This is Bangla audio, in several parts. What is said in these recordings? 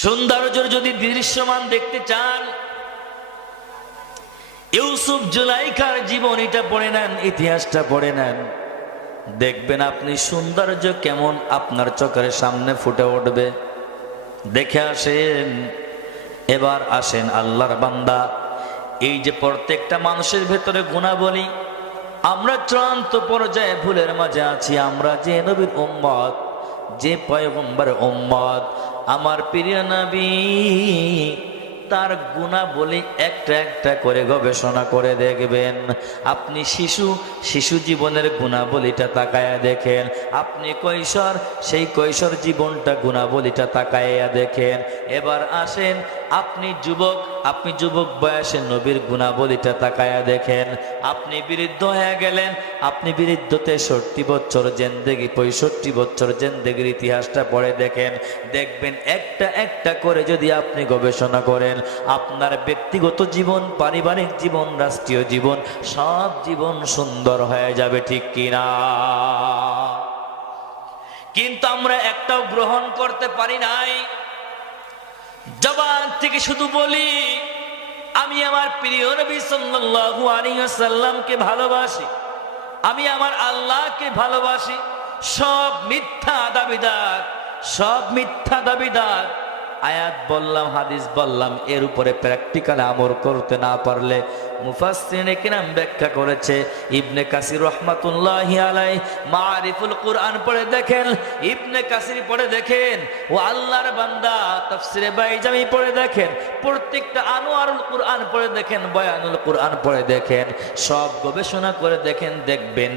সৌন্দর্যের যদি দৃশ্যমান দেখতে চান, ইউসুফ জুলাইখার জীবনীটা পড়ে নেন, ইতিহাসটা পড়ে নেন, দেখবেন আপনি সৌন্দর্য কেমন আপনার চোখের সামনে ফুটে উঠবে। দেখে আসেন। এবার আসেন আল্লাহর বান্দা, এই যে প্রত্যেকটা মানুষের ভেতরে গুণাবলী, আমরা চূড়ান্ত পর্যায়ে ভুলের মাঝে আছি। আমরা যে নবীর উম্মত, যে পয়গম্বরের উম্মত, আমার প্রিয় নবী, তার গুণাবলী একটা একটা করে গবেষণা করে দেখবেন। আপনি শিশু জীবনের গুণাবলীটা তাকায়া দেখেন, আপনি কৈশোর, সেই কৈশোর জীবনটা গুণাবলীটা তাকায়া দেখেন। এবার আসেন আপনি যুবক বয়সে নবীর গুণাবলীটা তাকায়া দেখেন। আপনি বৃদ্ধ হয়ে গেলেন, আপনি বৃদ্ধ 63 বছর জিন্দেগি, 65 বছর জিন্দেগির ইতিহাসটা পড়ে দেখেন। দেখবেন একটা একটা করে যদি আপনি গবেষণা করেন, আপনার ব্যক্তিগত জীবন, পারিবারিক জীবন, রাষ্ট্রীয় জীবন, সব জীবন সুন্দর হয়ে যাবে, ঠিক কিনা? কিন্তু আমরা একটাও গ্রহণ করতে পারি নাই। জবান থেকে শুধু বলি আমি আমার প্রিয় নবী সাল্লাল্লাহু আলাইহি ওয়াসাল্লামকে ভালোবাসি, আমি আমার আল্লাহকে ভালোবাসি। সব মিথ্যা দাবিদার, সব মিথ্যা দাবিদার। আয়াত বললাম, হাদিস বললাম, এর উপরে প্র্যাকটিক্যাল আমল করতে না পারলে, মুফাসসিরিনে কিরাম ব্যাখ্যা করেছে। ইবনে কাসির রাহমাতুল্লাহি আলাইহি মারিফুল কুরআন পড়ে দেখেন, ইবনে কাসির পড়ে দেখেন, ও আল্লাহর বান্দা তাফসিরে বাইজামি পড়ে দেখেন, প্রত্যেকটা আনোয়ারুল কুরআন পড়ে দেখেন, বয়ানুল কুরআন পড়ে দেখেন, সব গবেষণা করে দেখেন। দেখবেন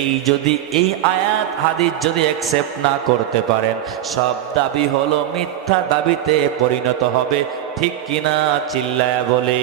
এই আয়াত হাদিস যদি অ্যাকসেপ্ট না করতে পারেন, সব দাবি হলো মিথ্যা দাবিতে পরিণত হবে, ঠিক কিনা? চিল্লায়া বলে।